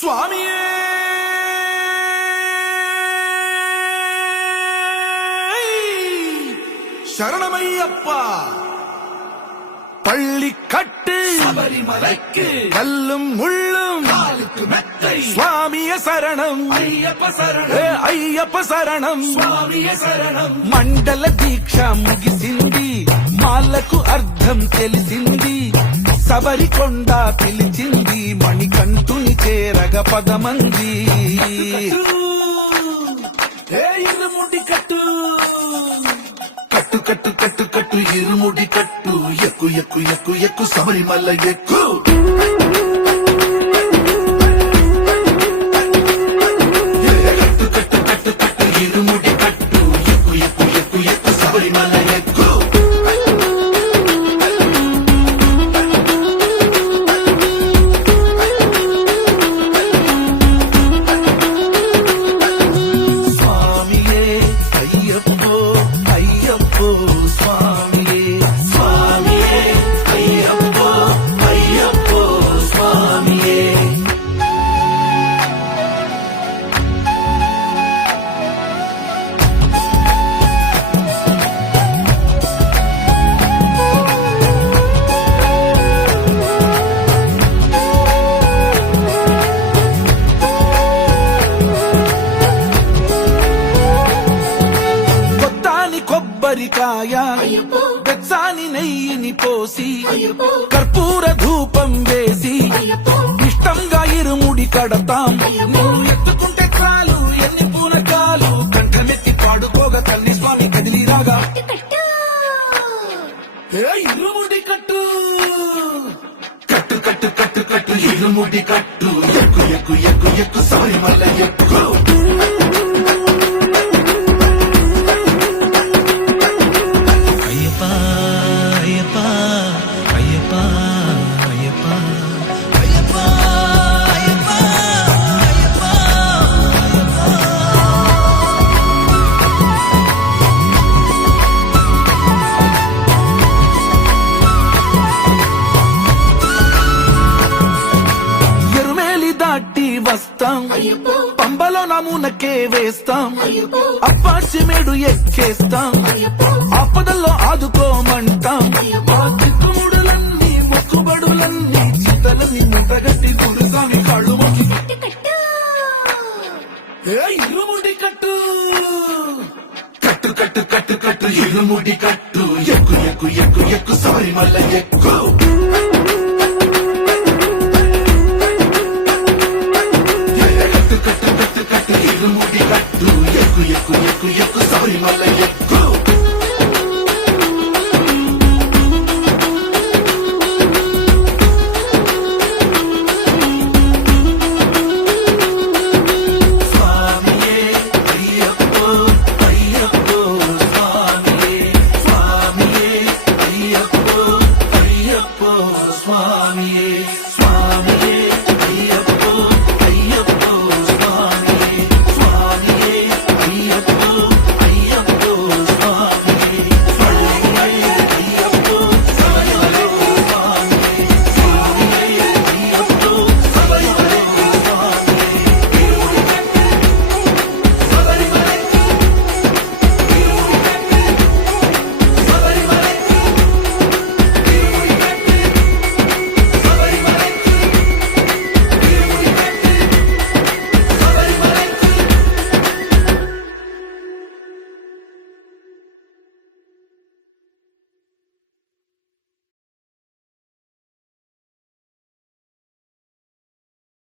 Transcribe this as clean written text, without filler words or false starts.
స్వామియే சரணமையப்பா பள்ளிக்கட்டு சபரிமலைக்கு கல்லும் முள்ளும் காலுக்கு மெத்தை சுவாமிய சரணம் ஐயப்ப சரணம் అయ్యప్ప శరణం స్వామియ శరణం మండల దీక్ష ముగిసింది మాలకు అర్థం తెలిసింది శబరికొండ పిలిచింది మణికంఠుని చేరగ పదమంది ఇరుముడి కట్టు కట్టు కట్టు కట్టు కట్టు ఇరుముడి కట్టు ఎక్కు ఎక్కు ఎక్కు ఎక్కు శబరిమల ఎక్కు కట్టు కట్టు కట్టు కట్టు ఇరుముడి కట్టు ఎక్కు ఎక్కు ఎక్కు ఎక్కు శబరిమల ఎక్కు స్వామియే అయ్యప్పో అయ్యప్పో స్వామియే స్వామియే అయ్యప్పో అయ్యప్పో స్వామియే కొత్తాని కొబ్బరికాయ బెచ్చాని నెయ్యిని పోసి కర్పూర ధూపం వేసి ఇష్టంగా ఇరుముడి కడతాం నువ్వు ఎత్తుకుంటే చాలు ఎన్ని పూనకాలు కంఠమెత్తి పాడుకోగా తల్లి స్వామి కదిలిరాగా ఇరుముడి కట్టు కట్టు కట్టు కట్టు కట్టు ఇరుముడి కట్టు ఎక్కు ఎక్కు ఎక్కు ఎక్కు శబరిమల ఎక్కు అయ్యప్ప అయ్యప్ప అయ్యప్ప అయ్యప్ప అయ్యప్ప అయ్యప్ప ఎరుమేలి దాటి వస్తాం పంబలో నమూనకే వేస్తాం అప్పాచిమేడు ఎక్కేస్తాం ఆపదల్లో ఆదుకోమంటాం మా చిక్కుముడులన్నీ మొక్కుబడులన్నీ చితలని ముట్టగట్టి గురుస్వామి కాళ్ళు మొక్కి ఇరుముడి కట్టు కట్టు కట్టు కట్టు కట్టు ఇరుముడి కట్టు ఎక్కు ఎక్కు ఎక్కు ఎక్కు శబరిమల ఎక్కు